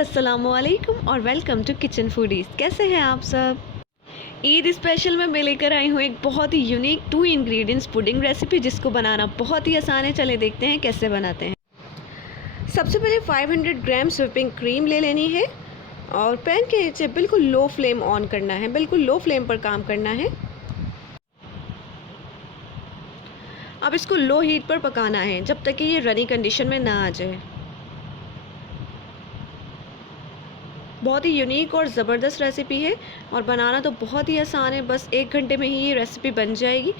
अस्सलामुअलैकुम और welcome to kitchen foodies. कैसे हैं आप सब? ईद स्पेशल में मैं लेकर आई हूँ एक बहुत ही यूनिक 2 इंग्रेडिएंट्स पुडिंग रेसिपी, जिसको बनाना बहुत ही आसान है। चले देखते हैं कैसे बनाते हैं। सबसे पहले 500 ग्राम्स व्हिपिंग क्रीम ले लेनी है और पैन के नीचे बिल्कुल लो फ्लेम ऑन करना है, बिल्कुल लो फ्लेम पर काम करना है। अब इसको लो हीट पर पकाना है जब तक कि ये रनी कंडीशन में ना आ जाए। बहुत ही यूनिक और ज़बरदस्त रेसिपी है और बनाना तो बहुत ही आसान है। बस 1 घंटे में ही ये रेसिपी बन जाएगी।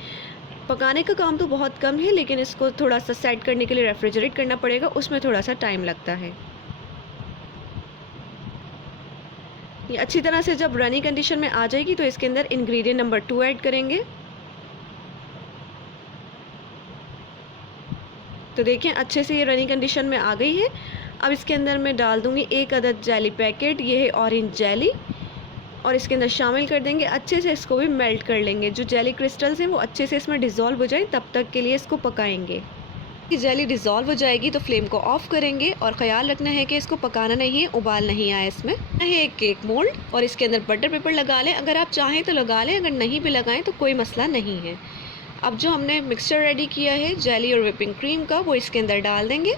पकाने का काम तो बहुत कम है, लेकिन इसको थोड़ा सा सेट करने के लिए रेफ्रिजरेट करना पड़ेगा, उसमें थोड़ा सा टाइम लगता है। ये अच्छी तरह से जब रनी कंडीशन में आ जाएगी तो इसके अंदर इंग्रेडिएंट नंबर 2 ऐड करेंगे। तो देखें अच्छे से ये रनी कंडीशन में आ गई है। अब इसके अंदर मैं डाल दूंगी 1 अदद जेली पैकेट, ये है ऑरेंज जेली, और इसके अंदर शामिल कर देंगे। अच्छे से इसको भी मेल्ट कर लेंगे। जो जेली क्रिस्टल्स हैं वो अच्छे से इसमें डिज़ोल्व हो जाए, तब तक के लिए इसको पकाएंगे। ये जेली डिज़ोल्व हो जाएगी तो फ्लेम को ऑफ करेंगे और ख़याल रखना है कि इसको पकाना नहीं है, उबाल नहीं आए। इसमें है एक केक मोल्ड और इसके अंदर बटर पेपर लगा लें। अगर आप चाहें तो लगा लें, अगर नहीं भी लगाएं तो कोई मसला नहीं है। अब जो हमने मिक्सचर रेडी किया है जेली और व्हिपिंग क्रीम का, वो इसके अंदर डाल देंगे।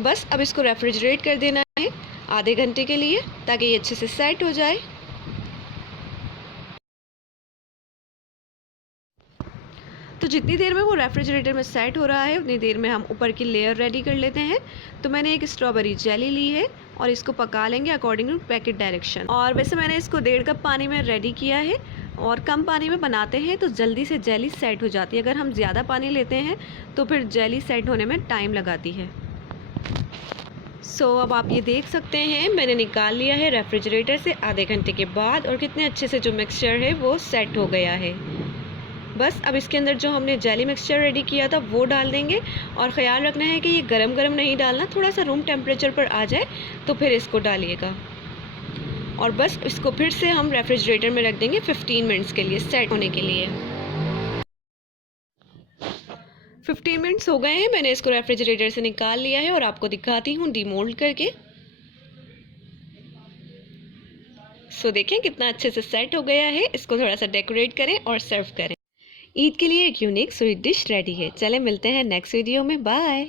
बस अब इसको रेफ्रिजरेट कर देना है आधे घंटे के लिए, ताकि ये अच्छे से सेट हो जाए। तो जितनी देर में वो रेफ्रिजरेटर में सेट हो रहा है, उतनी देर में हम ऊपर की लेयर रेडी कर लेते हैं। तो मैंने एक स्ट्रॉबेरी जेली ली है और इसको पका लेंगे अकॉर्डिंग टू पैकेट डायरेक्शन। और वैसे मैंने इसको 1.5 कप पानी में रेडी किया है, और कम पानी में बनाते हैं तो जल्दी से जेली सेट हो जाती है। अगर हम ज़्यादा पानी लेते हैं तो फिर जेली सेट होने में टाइम लगाती है। अब आप ये देख सकते हैं मैंने निकाल लिया है रेफ्रिजरेटर से आधे घंटे के बाद, और कितने अच्छे से जो मिक्सचर है वो सेट हो गया है। बस अब इसके अंदर जो हमने जेली मिक्सचर रेडी किया था वो डाल देंगे, और ख़याल रखना है कि ये गरम गरम नहीं डालना, थोड़ा सा रूम टेम्परेचर पर आ जाए तो फिर इसको डालिएगा। और बस इसको फिर से हम रेफ्रिजरेटर में रख देंगे 15 मिनट्स के लिए सेट होने के लिए। 15 मिनट्स हो गए हैं, मैंने इसको रेफ्रिजरेटर से निकाल लिया है और आपको दिखाती हूँ डीमोल्ड करके। देखें कितना अच्छे से सेट हो गया है। इसको थोड़ा सा डेकोरेट करें और सर्व करें। ईद के लिए एक यूनिक स्वीट डिश रेडी है। चलें मिलते हैं नेक्स्ट वीडियो में। बाय।